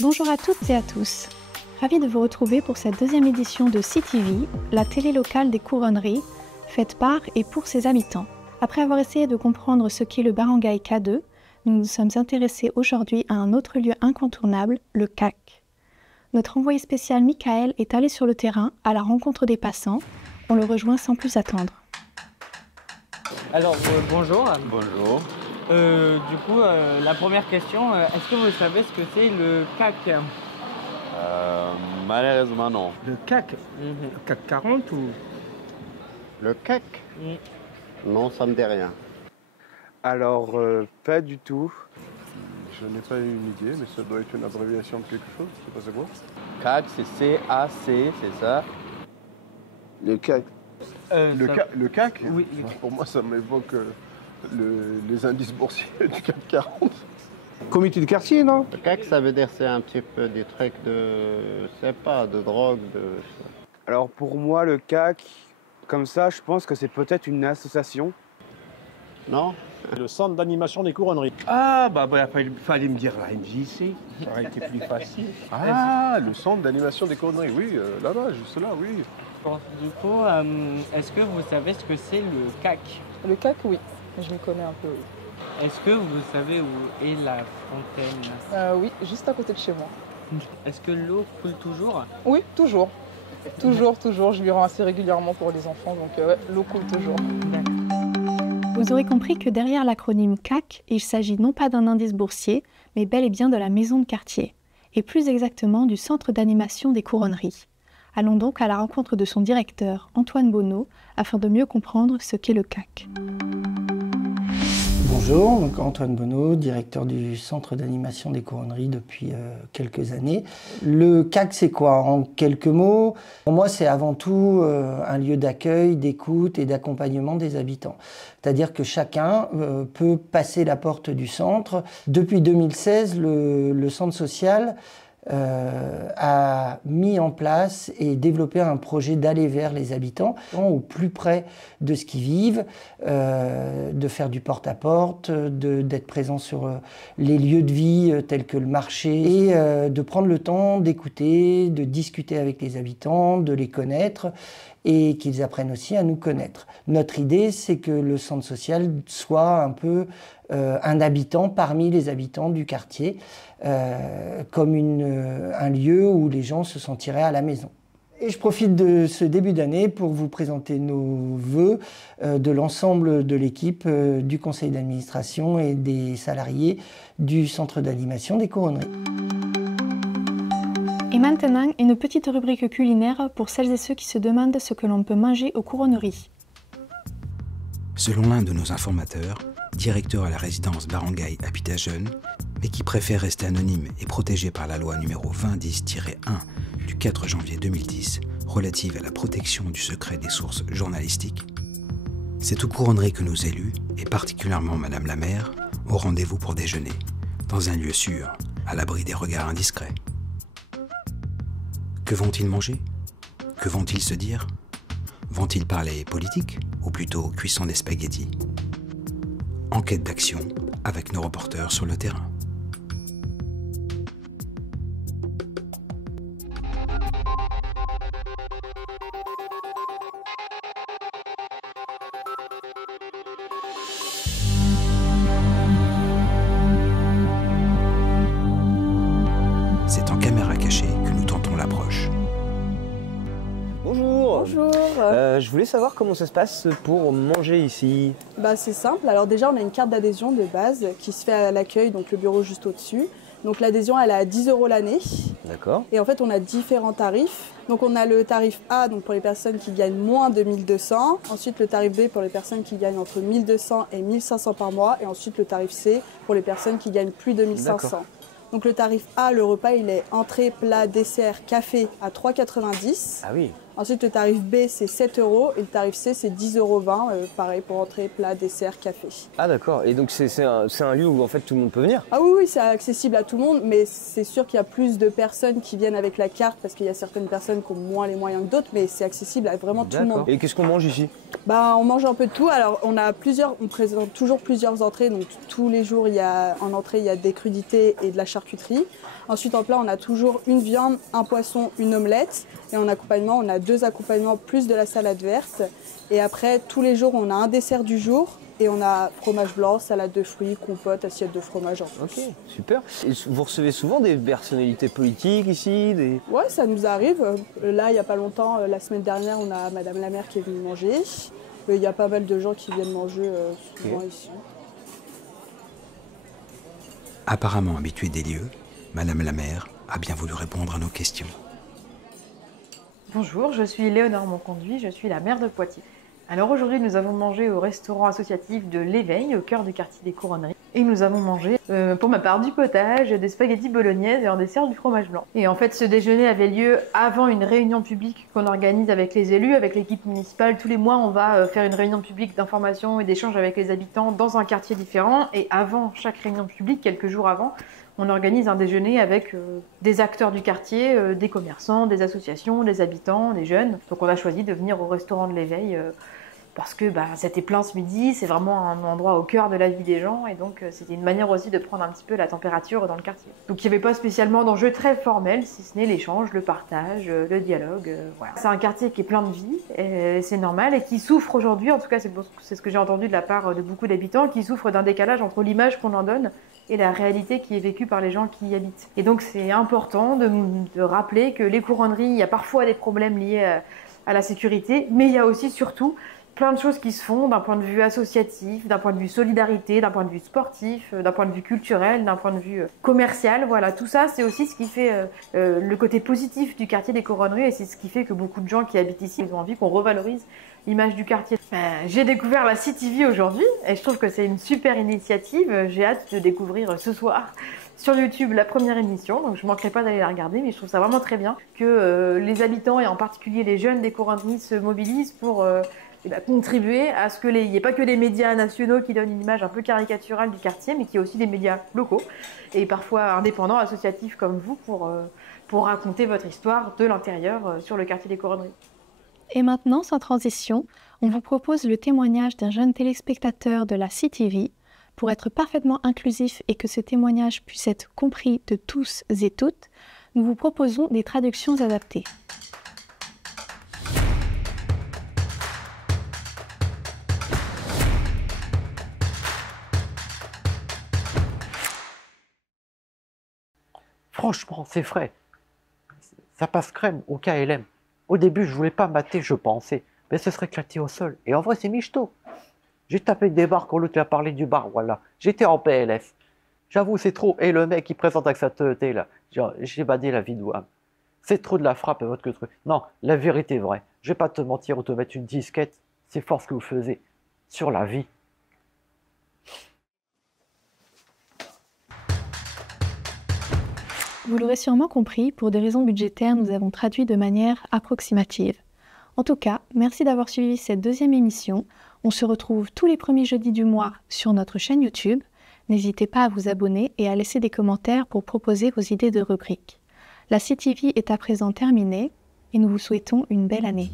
Bonjour à toutes et à tous. Ravie de vous retrouver pour cette deuxième édition de CTV, la télé locale des couronneries, faite par et pour ses habitants. Après avoir essayé de comprendre ce qu'est le barangay K2, nous nous sommes intéressés aujourd'hui à un autre lieu incontournable, le CAC. Notre envoyé spécial Michael est allé sur le terrain à la rencontre des passants. On le rejoint sans plus attendre. Alors, bonjour. Bonjour. La première question, est-ce que vous savez ce que c'est le CAC? Malheureusement, non. Le CAC, le CAC 40 ou... Le CAC Non, ça ne me dit rien. Alors, pas du tout. Je n'ai pas une idée, mais ça doit être une abréviation de quelque chose, je sais pas c'est quoi. CAC, c'est C-A-C, c'est ça? Le CAC. Le CAC Oui. Pour moi, ça m'évoque les indices boursiers du CAC 40. Comité de quartier, non? Le CAC, ça veut dire c'est un petit peu des trucs de, je sais pas, de drogue, de... Alors, pour moi, le CAC, comme ça, je pense que c'est peut-être une association. Non? Le centre d'animation des couronneries. Ah, il fallait me dire la MJC, ça aurait été plus facile. Ah, le centre d'animation des conneries, oui, là-bas, juste là, oui. Est-ce que vous savez ce que c'est le CAC? Le CAC, oui, je m'y connais un peu, oui. Est-ce que vous savez où est la fontaine? Oui, juste à côté de chez moi. Est-ce que l'eau coule toujours? Oui, toujours. Toujours. Je lui rends assez régulièrement pour les enfants, donc l'eau coule toujours. Vous aurez compris que derrière l'acronyme CAC, il s'agit non pas d'un indice boursier, mais bel et bien de la maison de quartier, et plus exactement du centre d'animation des couronneries. Allons donc à la rencontre de son directeur, Antoine Bonneau, afin de mieux comprendre ce qu'est le CAC. Bonjour, donc Antoine Bonneau, directeur du centre d'animation des couronneries depuis quelques années. Le CAC, c'est quoi? En quelques mots, pour moi, c'est avant tout un lieu d'accueil, d'écoute et d'accompagnement des habitants. C'est-à-dire que chacun peut passer la porte du centre. Depuis 2016, le centre social a mis en place et développé un projet d'aller vers les habitants, au plus près de ce qu'ils vivent, de faire du porte-à-porte, d'être présent sur les lieux de vie tels que le marché, et de prendre le temps d'écouter, de discuter avec les habitants, de les connaître et qu'ils apprennent aussi à nous connaître. Notre idée, c'est que le centre social soit un peu un habitant parmi les habitants du quartier, comme un lieu où les gens se sentiraient à la maison. Et je profite de ce début d'année pour vous présenter nos vœux de l'ensemble de l'équipe du conseil d'administration et des salariés du centre d'animation des couronneries. Et maintenant, une petite rubrique culinaire pour celles et ceux qui se demandent ce que l'on peut manger aux couronneries. Selon l'un de nos informateurs, directeur à la résidence Barangay Habitat Jeune, mais qui préfère rester anonyme et protégé par la loi numéro 2010-1 du 4 janvier 2010 relative à la protection du secret des sources journalistiques, c'est aux couronneries que nos élus, et particulièrement Madame la maire, ont rendez-vous pour déjeuner, dans un lieu sûr, à l'abri des regards indiscrets. Que vont-ils manger? Que vont-ils se dire? Vont-ils parler politique ou plutôt cuisson des spaghettis? Enquête d'action avec nos reporters sur le terrain. C'est en caméra cachée que nous tentons l'approche. Bonjour. Bonjour. Je voulais savoir comment ça se passe pour manger ici. C'est simple. Alors déjà, on a une carte d'adhésion de base qui se fait à l'accueil, donc le bureau juste au-dessus. Donc l'adhésion, elle est à 10 € l'année. D'accord. Et en fait, on a différents tarifs. Donc on a le tarif A, donc pour les personnes qui gagnent moins de 1200. Ensuite, le tarif B pour les personnes qui gagnent entre 1200 et 1500 par mois. Et ensuite, le tarif C pour les personnes qui gagnent plus de 1500. D'accord. Donc le tarif A, le repas, il est entrée, plat, dessert, café à 3,90 €. Ah oui. Ensuite, le tarif B, c'est 7 € et le tarif C, c'est 10,20 €, pareil pour entrée, plat, dessert, café. Ah d'accord. Et donc c'est un lieu où en fait tout le monde peut venir? Ah oui, c'est accessible à tout le monde, mais c'est sûr qu'il y a plus de personnes qui viennent avec la carte parce qu'il y a certaines personnes qui ont moins les moyens que d'autres, mais c'est accessible à vraiment tout le monde. Et qu'est-ce qu'on mange ici? On mange un peu de tout. Alors on présente toujours plusieurs entrées, donc tous les jours en entrée il y a des crudités et de la charcuterie. Ensuite, en plat, on a toujours une viande, un poisson, une omelette. Et en accompagnement, on a 2 accompagnements plus de la salade verte. Et après, tous les jours, on a un dessert du jour. Et on a fromage blanc, salade de fruits, compote, assiette de fromage en plus. Ok, super. Et vous recevez souvent des personnalités politiques ici Ouais, ça nous arrive. Là, il n'y a pas longtemps, la semaine dernière, on a Madame la maire qui est venue manger. Il y a pas mal de gens qui viennent manger souvent ici. Apparemment habituée des lieux, Madame la maire a bien voulu répondre à nos questions. Bonjour, je suis Léonore Monconduit, je suis la maire de Poitiers. Alors aujourd'hui, nous avons mangé au restaurant associatif de l'Éveil, au cœur du quartier des Couronneries. Et nous avons mangé, pour ma part, du potage, des spaghettis bolognaises et en dessert du fromage blanc. Et en fait, ce déjeuner avait lieu avant une réunion publique qu'on organise avec les élus, avec l'équipe municipale. Tous les mois, on va faire une réunion publique d'information et d'échange avec les habitants dans un quartier différent. Et avant chaque réunion publique, quelques jours avant, on organise un déjeuner avec des acteurs du quartier, des commerçants, des associations, des habitants, des jeunes. Donc on a choisi de venir au restaurant de l'Éveil parce que c'était plein ce midi, c'est vraiment un endroit au cœur de la vie des gens et donc c'était une manière aussi de prendre un petit peu la température dans le quartier. Donc il n'y avait pas spécialement d'enjeu très formel, si ce n'est l'échange, le partage, le dialogue, voilà. C'est un quartier qui est plein de vie, c'est normal, et qui souffre aujourd'hui, en tout cas c'est ce que j'ai entendu de la part de beaucoup d'habitants, qui souffrent d'un décalage entre l'image qu'on en donne et la réalité qui est vécue par les gens qui y habitent. Et donc c'est important de rappeler que les couronneries, il y a parfois des problèmes liés à la sécurité, mais il y a aussi surtout plein de choses qui se font d'un point de vue associatif, d'un point de vue solidarité, d'un point de vue sportif, d'un point de vue culturel, d'un point de vue commercial. Voilà, tout ça, c'est aussi ce qui fait le côté positif du quartier des Couronneries et c'est ce qui fait que beaucoup de gens qui habitent ici, ils ont envie qu'on revalorise l'image du quartier. J'ai découvert la CTV aujourd'hui et je trouve que c'est une super initiative. J'ai hâte de découvrir ce soir sur YouTube la première émission, donc je ne manquerai pas d'aller la regarder, mais je trouve ça vraiment très bien que les habitants et en particulier les jeunes des Couronneries se mobilisent pour contribuer à ce qu'il n'y ait pas que les médias nationaux qui donnent une image un peu caricaturale du quartier, mais qu'il y ait aussi des médias locaux et parfois indépendants, associatifs comme vous pour raconter votre histoire de l'intérieur sur le quartier des Couronneries. Et maintenant, sans transition, on vous propose le témoignage d'un jeune téléspectateur de la CTV. Pour être parfaitement inclusif et que ce témoignage puisse être compris de tous et toutes, nous vous proposons des traductions adaptées. Franchement, c'est frais. Ça passe crème au KLM. Au début, je voulais pas mater, je pensais. Mais ce serait éclaté au sol. Et en vrai, c'est michto. J'ai tapé des bars quand l'autre lui a parlé du bar, voilà. J'étais en PLS. J'avoue, c'est trop. Et le mec, qui présente avec sa teuté, là. J'ai badé la vie de Wham. C'est trop de la frappe, votre truc. Non, la vérité est vraie. Je vais pas te mentir ou te mettre une disquette. C'est fort ce que vous faisiez. Sur la vie. Vous l'aurez sûrement compris, pour des raisons budgétaires, nous avons traduit de manière approximative. En tout cas, merci d'avoir suivi cette deuxième émission. On se retrouve tous les premiers jeudis du mois sur notre chaîne YouTube. N'hésitez pas à vous abonner et à laisser des commentaires pour proposer vos idées de rubriques. La CTV est à présent terminée et nous vous souhaitons une belle année.